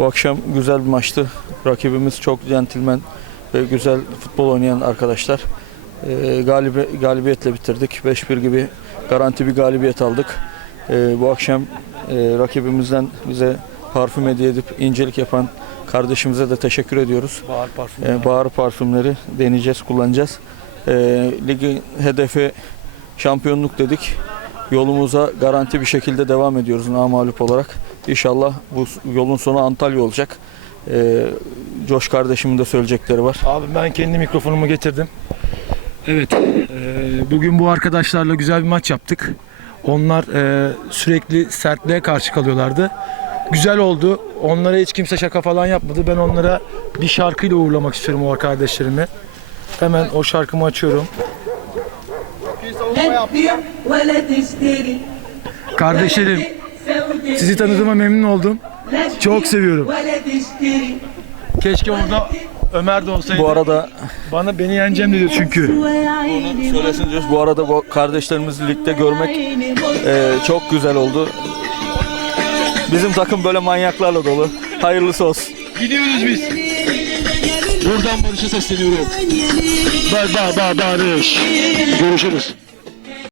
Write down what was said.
Bu akşam güzel bir maçtı. Rakibimiz çok centilmen ve güzel futbol oynayan arkadaşlar. Ee, galibi, galibiyetle bitirdik. 5-1 gibi garanti bir galibiyet aldık. Ee, bu akşam e, rakibimizden bize parfüm hediye edip incelik yapan kardeşimize de teşekkür ediyoruz. Bahar parfümü. Ee, Bahar parfümleri deneyeceğiz, kullanacağız. Ee, ligin hedefi şampiyonluk dedik. Yolumuza garanti bir şekilde devam ediyoruz namalup olarak. İnşallah bu yolun sonu Antalya olacak. Ee, Coş kardeşimin de söyleyecekleri var. Abi ben kendi mikrofonumu getirdim. Evet, e, bugün bu arkadaşlarla güzel bir maç yaptık. Onlar e, sürekli sertliğe karşı kalıyorlardı. Güzel oldu. Onlara hiç kimse şaka falan yapmadı. Ben onlara bir şarkıyla uğurlamak istiyorum o kardeşlerimi. Hemen o şarkımı açıyorum. Kardeşlerim, sizi tanıdığıma memnun oldum. Çok seviyorum. Keşke orada Ömer de olsaydı. Bu arada bana beni yeneceğim diyor çünkü. Onu söylesin diyoruz. Bu arada bu kardeşlerimizi ligde görmek e, çok güzel oldu. Bizim takım böyle manyaklarla dolu. Hayırlısı olsun. Gidiyoruz biz. Buradan Barış'a sesleniyorum. Ba ba ba Barış. Görüşürüz.